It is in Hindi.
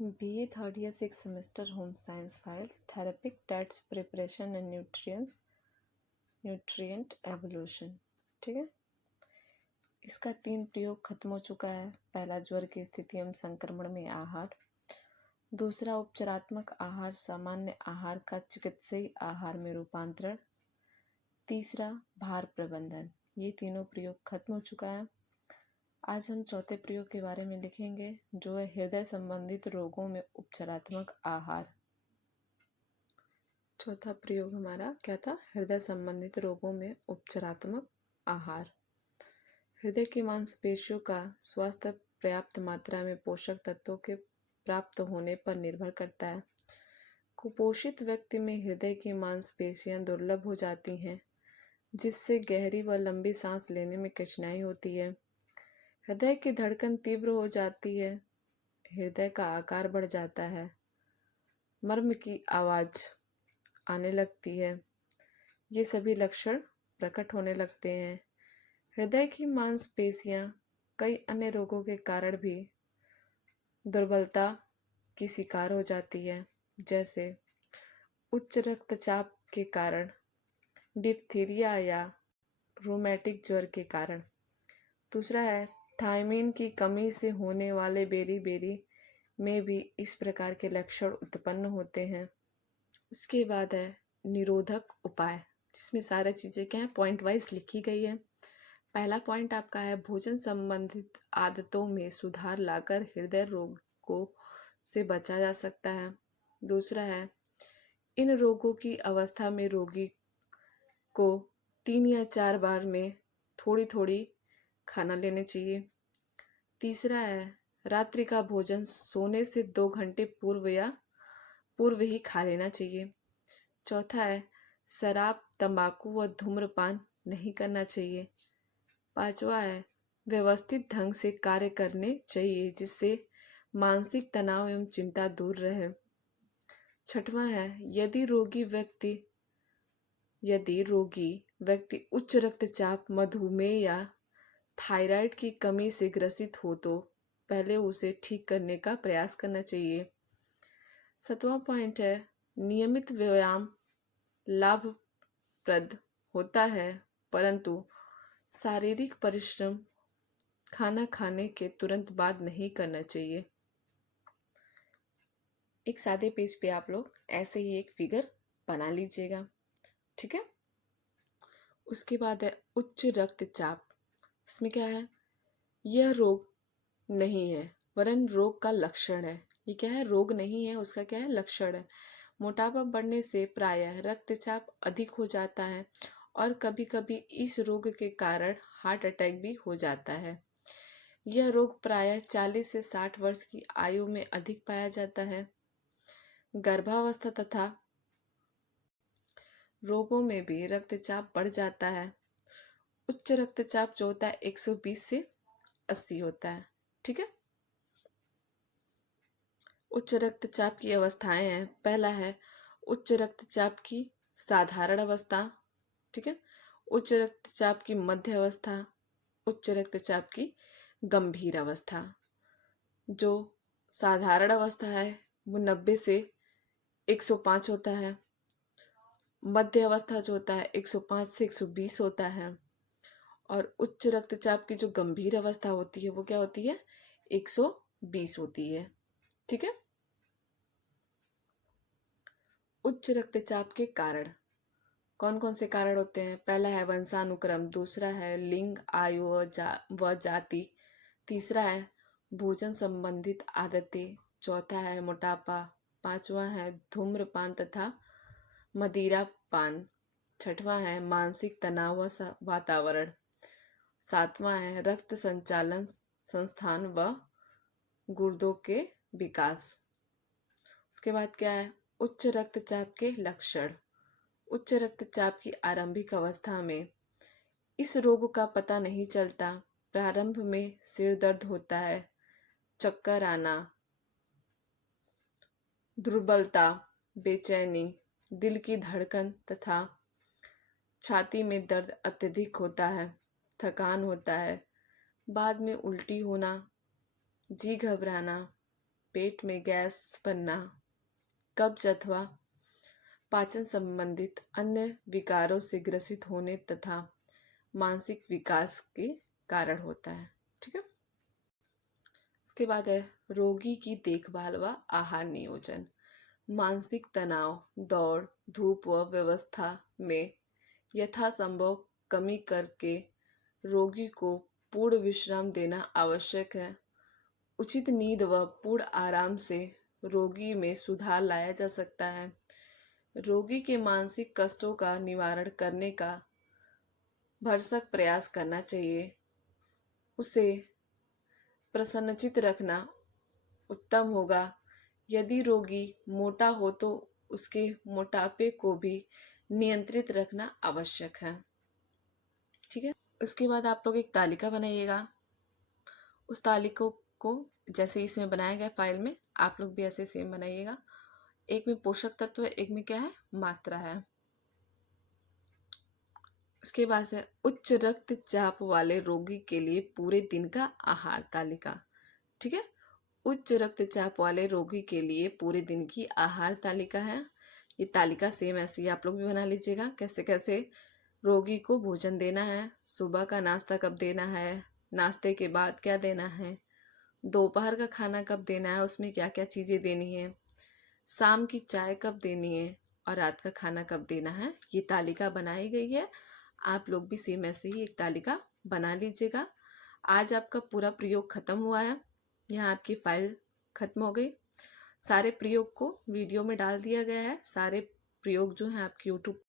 BA third year 6th semester home science file therapeutic TETS preparation and nutrient evolution। ठीक है, इसका 3 प्रयोग खत्म हो चुका है। पहला, ज्वर की स्थिति एवं संक्रमण में आहार। दूसरा, उपचारात्मक आहार सामान्य आहार का चिकित्सीय आहार में रूपांतरण। तीसरा, भार प्रबंधन। ये तीनों प्रयोग खत्म हो चुका है। आज हम चौथे प्रयोग के बारे में लिखेंगे, जो है हृदय संबंधित रोगों में उपचारात्मक आहार। चौथा प्रयोग हमारा क्या था? हृदय संबंधित रोगों में उपचारात्मक आहार। हृदय की मांसपेशियों का स्वास्थ्य पर्याप्त मात्रा में पोषक तत्वों के प्राप्त होने पर निर्भर करता है। कुपोषित व्यक्ति में हृदय की मांसपेशियां दुर्बल हो जाती हैं, जिससे गहरी व लंबी सांस लेने में कठिनाई होती है। हृदय की धड़कन तीव्र हो जाती है, हृदय का आकार बढ़ जाता है, मर्म की आवाज आने लगती है। ये सभी लक्षण प्रकट होने लगते हैं। हृदय की मांसपेशियां कई अन्य रोगों के कारण भी दुर्बलता की शिकार हो जाती है, जैसे उच्च रक्तचाप के कारण, डिप्थीरिया या रूमेटिक ज्वर के कारण। दूसरा है, थायमीन की कमी से होने वाले बेरी में भी इस प्रकार के लक्षण उत्पन्न होते हैं। उसके बाद है निरोधक उपाय, जिसमें सारी चीज़ें क्या है, पॉइंट वाइज लिखी गई है। पहला पॉइंट आपका है, भोजन संबंधित आदतों में सुधार लाकर हृदय रोगों से बचा जा सकता है। दूसरा है, इन रोगों की अवस्था में रोगी को 3 या 4 बार में थोड़ी थोड़ी खाना लेने चाहिए। तीसरा है, रात्रि का भोजन सोने से 2 घंटे पूर्व ही खा लेना चाहिए। चौथा है, शराब, तंबाकू व धूम्रपान नहीं करना चाहिए। पांचवा है, व्यवस्थित ढंग से कार्य करने चाहिए, जिससे मानसिक तनाव एवं चिंता दूर रहे। छठवां है, यदि रोगी व्यक्ति उच्च रक्तचाप, मधुमेह या थायराइड की कमी से ग्रसित हो तो पहले उसे ठीक करने का प्रयास करना चाहिए। 7वां पॉइंट है, नियमित व्यायाम लाभप्रद होता है, परंतु शारीरिक परिश्रम खाना खाने के तुरंत बाद नहीं करना चाहिए। एक सादे पेज पे आप लोग ऐसे ही एक फिगर बना लीजिएगा, ठीक है। उसके बाद है उच्च रक्तचाप। इसमें क्या है, यह रोग नहीं है वरन रोग का लक्षण है। ये क्या है, रोग नहीं है, उसका क्या है, लक्षण है। मोटापा बढ़ने से प्रायः रक्तचाप अधिक हो जाता है और कभी कभी इस रोग के कारण हार्ट अटैक भी हो जाता है। यह रोग प्रायः 40 से 60 वर्ष की आयु में अधिक पाया जाता है। गर्भावस्था तथा रोगों में भी रक्तचाप बढ़ जाता है। उच्च रक्तचाप जो होता है 120 से 80 होता है, ठीक है। उच्च रक्तचाप की अवस्थाएं हैं। पहला है उच्च रक्तचाप की साधारण अवस्था, ठीक है। उच्च रक्तचाप की मध्य अवस्था, उच्च रक्तचाप की गंभीर अवस्था। जो साधारण अवस्था है वो 90 से 105 होता है। मध्य अवस्था जो होता है 105 से 120 होता है। और उच्च रक्तचाप की जो गंभीर अवस्था होती है वो क्या होती है, 120 होती है, ठीक है। उच्च रक्तचाप के कारण कौन कौन से कारण होते हैं? पहला है वंशानुक्रम, दूसरा है लिंग, आयु व जाति, तीसरा है भोजन संबंधित आदतें, चौथा है मोटापा, पांचवा है धूम्रपान तथा मदिरा पान, छठवां है मानसिक तनाव व वातावरण, सातवां है रक्त संचालन संस्थान व गुर्दों के विकास। उसके बाद क्या है, उच्च रक्तचाप के लक्षण। उच्च रक्तचाप की आरंभिक अवस्था में इस रोग का पता नहीं चलता। प्रारंभ में सिर दर्द होता है, चक्कर आना, दुर्बलता, बेचैनी, दिल की धड़कन तथा छाती में दर्द अत्यधिक होता है, थकान होता है, बाद में उल्टी होना, जी घबराना, पेट में गैस बनना, कब्ज अथवा पाचन संबंधित अन्य विकारों से ग्रसित होने तथा मानसिक विकास के कारण होता है। ठीक है। इसके बाद है रोगी की देखभाल व आहार नियोजन। मानसिक तनाव, दौड़, धूप व व्यवस्था में यथासंभव कमी करके रोगी को पूर्ण विश्राम देना आवश्यक है। उचित नींद व पूर्ण आराम से रोगी में सुधार लाया जा सकता है। रोगी के मानसिक कष्टों का निवारण करने का भरसक प्रयास करना चाहिए। उसे प्रसन्नचित्त रखना उत्तम होगा। यदि रोगी मोटा हो तो उसके मोटापे को भी नियंत्रित रखना आवश्यक है। ठीक है। उसके बाद आप लोग एक तालिका बनाइएगा। उस तालिका को जैसे इसमें बनाया गया फाइल में, आप लोग भी ऐसे सेम बनाइएगा। एक में पोषक तत्व है, एक में क्या है, मात्रा है। उसके बाद से उच्च रक्तचाप वाले रोगी के लिए पूरे दिन का आहार तालिका। ठीक है। उच्च रक्तचाप वाले रोगी के लिए पूरे दिन की आहार तालिका है। ये तालिका सेम ऐसी आप लोग भी बना लीजिएगा। कैसे कैसे रोगी को भोजन देना है, सुबह का नाश्ता कब देना है, नाश्ते के बाद क्या देना है, दोपहर का खाना कब देना है, उसमें क्या क्या चीज़ें देनी है, शाम की चाय कब देनी है और रात का खाना कब देना है, ये तालिका बनाई गई है। आप लोग भी सेम ऐसे ही एक तालिका बना लीजिएगा। आज आपका पूरा प्रयोग खत्म हुआ है। यहाँ आपकी फाइल खत्म हो गई। सारे प्रयोग को वीडियो में डाल दिया गया है। सारे प्रयोग जो हैं आपके यूट्यूब